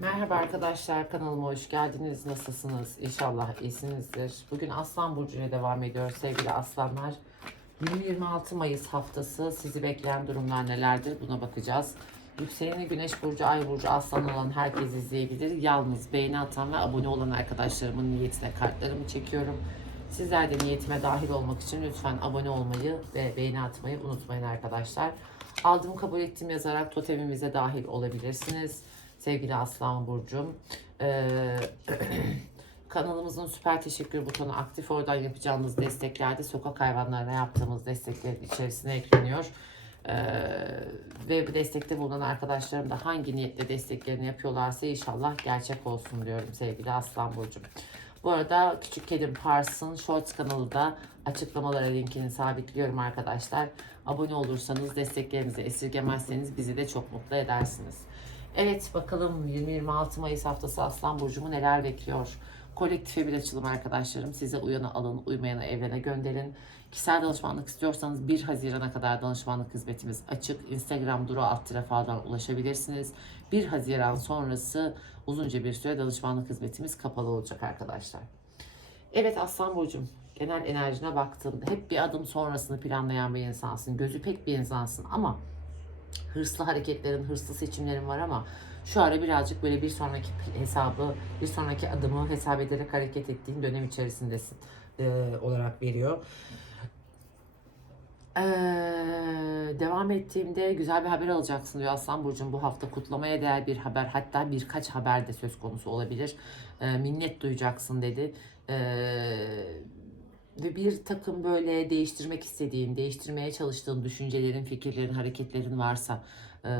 Merhaba arkadaşlar kanalıma hoş geldiniz. Nasılsınız? İnşallah iyisinizdir. Bugün Aslan Burcu ile devam ediyoruz sevgili aslanlar. 20-26 Mayıs haftası sizi bekleyen durumlar nelerdir buna bakacağız. Yükseleni Güneş Burcu, Ay Burcu, Aslan olan herkes izleyebilir. Yalnız beğeni atan ve abone olan arkadaşlarımın niyetine kartlarımı çekiyorum. Sizler de niyetime dahil olmak için lütfen abone olmayı ve beğeni atmayı unutmayın arkadaşlar. Aldım kabul ettim yazarak totemimize dahil olabilirsiniz. Sevgili Aslan Burcu'm. Ee, kanalımızın süper teşekkür butonu aktif. Oradan yapacağımız desteklerde sokak hayvanlarına yaptığımız desteklerin içerisine ekleniyor. Ee, ve bu destekte bulunan arkadaşlarım da hangi niyetle desteklerini yapıyorlarsa inşallah gerçek olsun diyorum sevgili Aslan Burcu'm. Bu arada Küçük Kedim Pars'ın Shorts kanalı da açıklamalara linkini sabitliyorum arkadaşlar. Abone olursanız desteklerinizi esirgemezseniz bizi de çok mutlu edersiniz. Evet bakalım 20-26 Mayıs haftası Aslan Burcu'mu neler bekliyor? Kolektife bir açılım arkadaşlarım. Size uyanı alın, uymayanı evrene gönderin. Kişisel danışmanlık istiyorsanız 1 Haziran'a kadar danışmanlık hizmetimiz açık. Instagram duru alt tirafadan ulaşabilirsiniz. 1 Haziran sonrası uzunca bir süre danışmanlık hizmetimiz kapalı olacak arkadaşlar. Evet Aslan Burcu'm genel enerjine baktım. Hep bir adım sonrasını planlayan bir insansın. Gözü pek bir insansın ama hırslı hareketlerin, hırslı seçimlerin var ama şu ara birazcık böyle bir sonraki hesabı, bir sonraki adımı hesap ederek hareket ettiğin dönem içerisindesin e, olarak veriyor. Ee, devam ettiğimde güzel bir haber alacaksın diyor Aslan Burcu'm bu hafta kutlamaya değer bir haber hatta birkaç haber de söz konusu olabilir. Ee, minnet duyacaksın dedi. Ee, ve bir takım böyle değiştirmek istediğin, değiştirmeye çalıştığın düşüncelerin, fikirlerin, hareketlerin varsa e,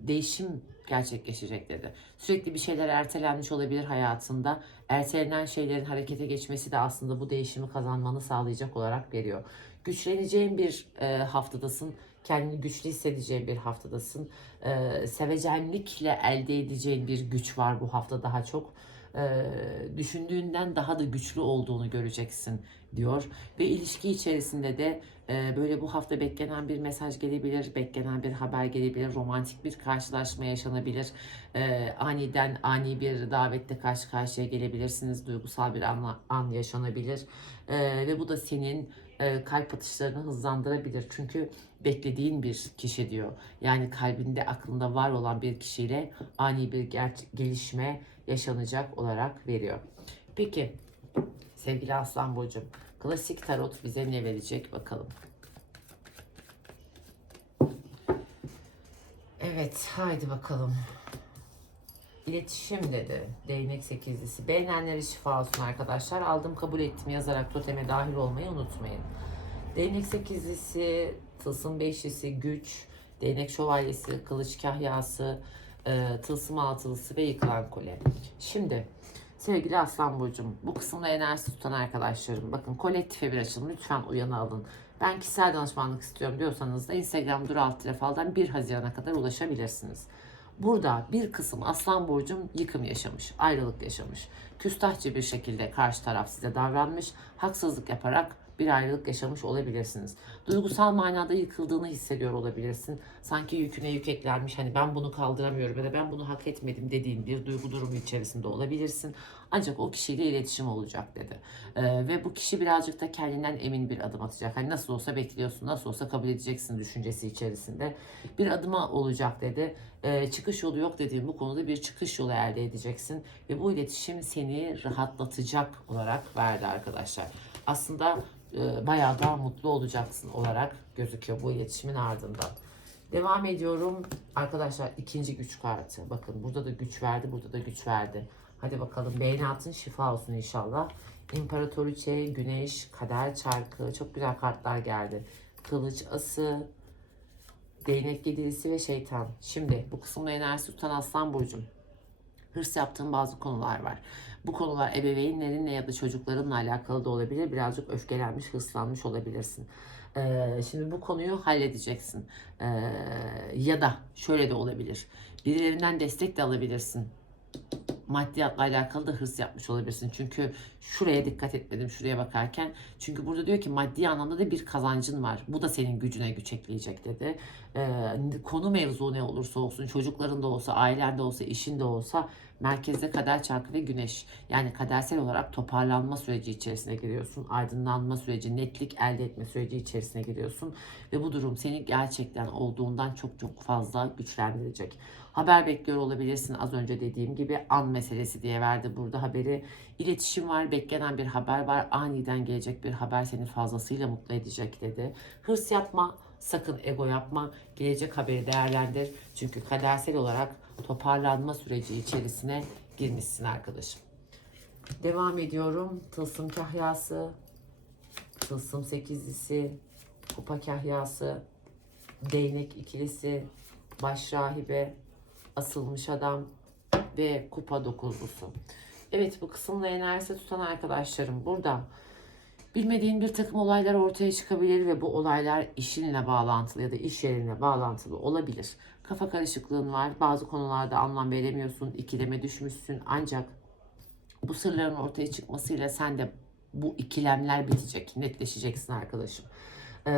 değişim gerçekleşecek dedi. Sürekli bir şeyler ertelenmiş olabilir hayatında. Ertelenen şeylerin harekete geçmesi de aslında bu değişimi kazanmanı sağlayacak olarak veriyor. Güçleneceğin bir e, haftadasın. Kendini güçlü hissedeceğin bir haftadasın. E, sevecenlikle elde edeceğin bir güç var bu hafta daha çok e, düşündüğünden daha da güçlü olduğunu göreceksin diyor. Ve ilişki içerisinde de e, böyle bu hafta beklenen bir mesaj gelebilir, beklenen bir haber gelebilir, romantik bir karşılaşma yaşanabilir. E, aniden ani bir davette karşı karşıya gelebilirsiniz, duygusal bir an, an yaşanabilir. Ve bu da senin e, kalp atışlarını hızlandırabilir. Çünkü beklediğin bir kişi diyor. Yani kalbinde aklında var olan bir kişiyle ani bir gelişme yaşanacak olarak veriyor. Peki sevgili Aslan Burcu'm klasik tarot bize ne verecek bakalım. Evet haydi bakalım. İletişim dedi. Değnek sekizlisi. Beğenenlere şifa olsun arkadaşlar. Aldım kabul ettim yazarak toteme dahil olmayı unutmayın. Değnek sekizlisi, tılsım beşlisi, güç, değnek şövalyesi, kılıç kahyası, e, tılsım altılısı ve yıkılan kule. Şimdi sevgili Aslan Burcu'm bu kısımda enerji tutan arkadaşlarım bakın kolektife bir açılım lütfen uyanı alın. Ben kişisel danışmanlık istiyorum diyorsanız da Instagram dur alt faldan 1 Haziran'a kadar ulaşabilirsiniz. Burada bir kısım Aslan Burcu'm yıkım yaşamış, ayrılık yaşamış. Küstahçı bir şekilde karşı taraf size davranmış, haksızlık yaparak bir ayrılık yaşamış olabilirsiniz. Duygusal manada yıkıldığını hissediyor olabilirsin. Sanki yüküne yük eklenmiş. Hani ben bunu kaldıramıyorum ya da ben bunu hak etmedim dediğin bir duygu durumu içerisinde olabilirsin. Ancak o kişiyle iletişim olacak dedi. Ee, ve bu kişi birazcık da kendinden emin bir adım atacak. Hani nasıl olsa bekliyorsun, nasıl olsa kabul edeceksin düşüncesi içerisinde. Bir adıma olacak dedi. Ee, çıkış yolu yok dediğim bu konuda bir çıkış yolu elde edeceksin. Ve bu iletişim seni rahatlatacak olarak verdi arkadaşlar. Aslında e, bayağı daha mutlu olacaksın olarak gözüküyor bu iletişimin ardından. Devam ediyorum. Arkadaşlar ikinci güç kartı. Bakın burada da güç verdi, burada da güç verdi. Hadi bakalım beğeni atın şifa olsun inşallah. İmparatoriçe, Güneş, Kader Çarkı. Çok güzel kartlar geldi. Kılıç Ası, Değnek Yedilisi ve Şeytan. Şimdi bu kısımda enerjisi tutan Aslan Burcu'm hırs yaptığın bazı konular var. Bu konular ebeveynlerinle ya da çocuklarınla alakalı da olabilir. Birazcık öfkelenmiş, hırslanmış olabilirsin. Ee, şimdi bu konuyu halledeceksin. Ee, ya da şöyle de olabilir. Birilerinden destek de alabilirsin. Maddiyatla alakalı da hırs yapmış olabilirsin. Çünkü şuraya dikkat etmedim şuraya bakarken. Çünkü burada diyor ki maddi anlamda da bir kazancın var. Bu da senin gücüne güç ekleyecek dedi. Ee, konu mevzu ne olursa olsun çocukların da olsa, ailen de olsa, işin de olsa merkezde kader çarkı ve güneş. Yani kadersel olarak toparlanma süreci içerisine giriyorsun. Aydınlanma süreci, netlik elde etme süreci içerisine giriyorsun. Ve bu durum seni gerçekten olduğundan çok çok fazla güçlendirecek. Haber bekliyor olabilirsin az önce dediğim gibi an meselesi diye verdi burada haberi. İletişim var, beklenen bir haber var, aniden gelecek bir haber seni fazlasıyla mutlu edecek dedi. Hırs yapma, sakın ego yapma, gelecek haberi değerlendir. Çünkü kadersel olarak toparlanma süreci içerisine girmişsin arkadaşım. Devam ediyorum. Tılsım kahyası, tılsım sekizlisi, kupa kahyası, değnek ikilisi, baş rahibe, asılmış adam ve kupa dokuzlusu. Evet bu kısımda enerjisi tutan arkadaşlarım burada. Bilmediğin bir takım olaylar ortaya çıkabilir ve bu olaylar işinle bağlantılı ya da iş yerinle bağlantılı olabilir. Kafa karışıklığın var. Bazı konularda anlam veremiyorsun. ikileme düşmüşsün. Ancak bu sırların ortaya çıkmasıyla sen de bu ikilemler bitecek. Netleşeceksin arkadaşım. Ee,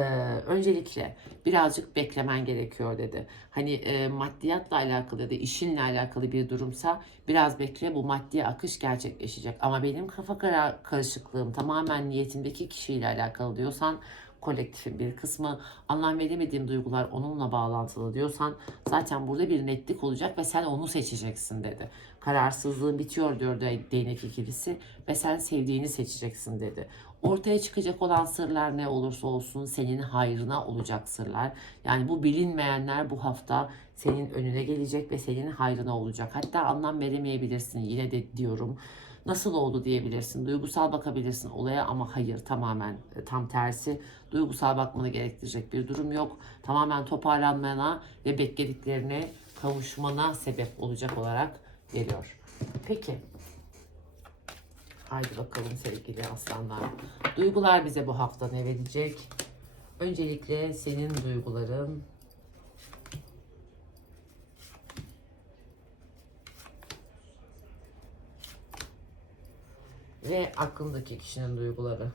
öncelikle birazcık beklemen gerekiyor dedi. Hani e, maddiyatla alakalı da işinle alakalı bir durumsa biraz bekle bu maddi akış gerçekleşecek. Ama benim kafa karışıklığım tamamen niyetimdeki kişiyle alakalı diyorsan kolektifin bir kısmı anlam veremediğim duygular onunla bağlantılı diyorsan zaten burada bir netlik olacak ve sen onu seçeceksin dedi. Kararsızlığın bitiyor diyor de- değnek ikilisi ve sen sevdiğini seçeceksin dedi. Ortaya çıkacak olan sırlar ne olursa olsun senin hayrına olacak sırlar. Yani bu bilinmeyenler bu hafta senin önüne gelecek ve senin hayrına olacak. Hatta anlam veremeyebilirsin yine de diyorum. Nasıl oldu diyebilirsin. Duygusal bakabilirsin olaya ama hayır tamamen e, tam tersi. Duygusal bakmanı gerektirecek bir durum yok. Tamamen toparlanmana ve beklediklerine kavuşmana sebep olacak olarak geliyor. Peki Haydi bakalım sevgili aslanlar. Duygular bize bu hafta ne verecek? Öncelikle senin duyguların ve aklındaki kişinin duyguları.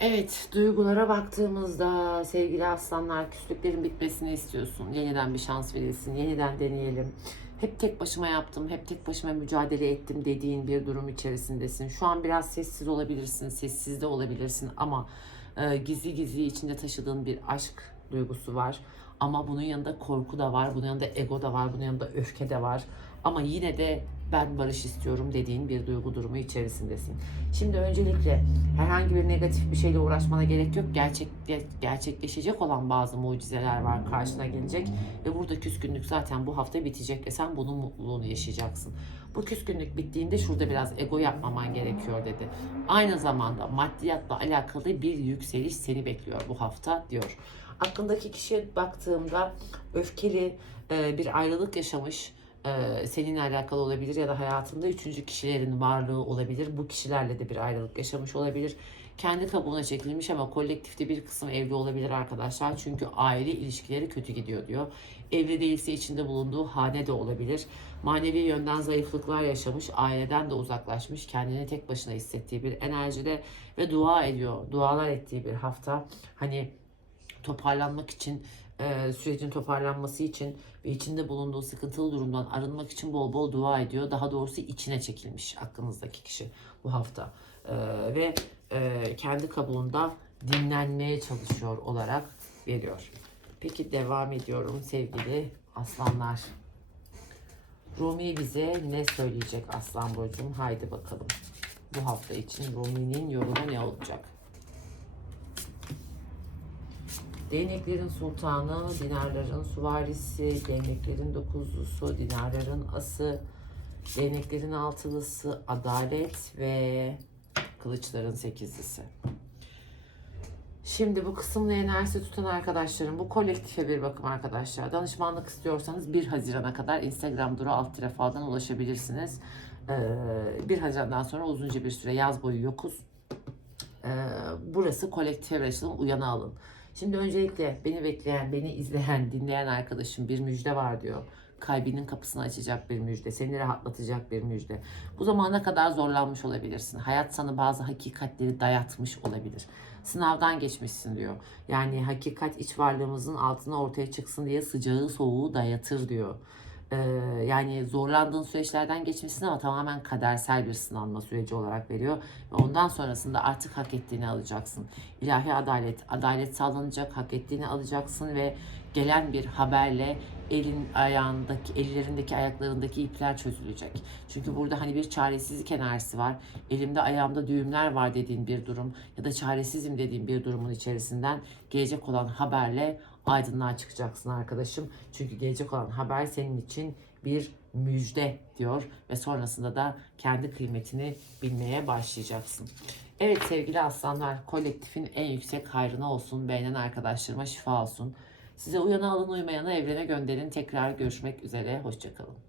Evet, duygulara baktığımızda sevgili aslanlar küslüklerin bitmesini istiyorsun. Yeniden bir şans verilsin, yeniden deneyelim. Hep tek başıma yaptım, hep tek başıma mücadele ettim dediğin bir durum içerisindesin. Şu an biraz sessiz olabilirsin, sessiz de olabilirsin ama e, gizli gizli içinde taşıdığın bir aşk duygusu var. Ama bunun yanında korku da var, bunun yanında ego da var, bunun yanında öfke de var. Ama yine de ben barış istiyorum dediğin bir duygu durumu içerisindesin. Şimdi öncelikle herhangi bir negatif bir şeyle uğraşmana gerek yok. Gerçek, gerçekleşecek olan bazı mucizeler var karşına gelecek ve burada küskünlük zaten bu hafta bitecek ve sen bunun mutluluğunu yaşayacaksın. Bu küskünlük bittiğinde şurada biraz ego yapmaman gerekiyor dedi. Aynı zamanda maddiyatla alakalı bir yükseliş seni bekliyor bu hafta diyor. Aklındaki kişiye baktığımda öfkeli e, bir ayrılık yaşamış e, seninle alakalı olabilir ya da hayatında üçüncü kişilerin varlığı olabilir. Bu kişilerle de bir ayrılık yaşamış olabilir. Kendi kabuğuna çekilmiş ama kolektifte bir kısım evli olabilir arkadaşlar. Çünkü aile ilişkileri kötü gidiyor diyor. Evli değilse içinde bulunduğu hane de olabilir. Manevi yönden zayıflıklar yaşamış, aileden de uzaklaşmış, kendini tek başına hissettiği bir enerjide ve dua ediyor. Dualar ettiği bir hafta. Hani toparlanmak için e, sürecin toparlanması için ve içinde bulunduğu sıkıntılı durumdan arınmak için bol bol dua ediyor. Daha doğrusu içine çekilmiş aklınızdaki kişi bu hafta. E, ve e, kendi kabuğunda dinlenmeye çalışıyor olarak veriyor. Peki devam ediyorum sevgili aslanlar. Rumi bize ne söyleyecek Aslan Burcu'm? Haydi bakalım. Bu hafta için Rumi'nin yorumu ne olacak? Değneklerin sultanı, dinarların suvarisi, değneklerin dokuzlusu, dinarların ası, değneklerin altılısı, adalet ve kılıçların sekizlisi. Şimdi bu kısımla enerjisi tutan arkadaşlarım bu kolektife bir bakım arkadaşlar. Danışmanlık istiyorsanız 1 Haziran'a kadar Instagram duru alt faldan ulaşabilirsiniz. Ee, 1 Haziran'dan sonra uzunca bir süre yaz boyu yokuz. Ee, burası kolektif evre açılım uyana alın. Şimdi öncelikle beni bekleyen, beni izleyen, dinleyen arkadaşım bir müjde var diyor. Kalbinin kapısını açacak bir müjde, seni rahatlatacak bir müjde. Bu zamana kadar zorlanmış olabilirsin. Hayat sana bazı hakikatleri dayatmış olabilir. Sınavdan geçmişsin diyor. Yani hakikat iç varlığımızın altına ortaya çıksın diye sıcağı soğuğu dayatır diyor. Ee, yani zorlandığın süreçlerden geçmişsin ama tamamen kadersel bir sınanma süreci olarak veriyor. Ve ondan sonrasında artık hak ettiğini alacaksın. İlahi adalet, adalet sağlanacak, hak ettiğini alacaksın ve gelen bir haberle elin ayağındaki, ellerindeki ayaklarındaki ipler çözülecek. Çünkü burada hani bir çaresizlik enerjisi var. Elimde ayağımda düğümler var dediğin bir durum ya da çaresizim dediğin bir durumun içerisinden gelecek olan haberle aydınlığa çıkacaksın arkadaşım. Çünkü gelecek olan haber senin için bir müjde diyor ve sonrasında da kendi kıymetini bilmeye başlayacaksın. Evet sevgili aslanlar kolektifin en yüksek hayrına olsun. Beğenen arkadaşlarıma şifa olsun. Size uyana alın uymayana evrene gönderin. Tekrar görüşmek üzere. Hoşçakalın.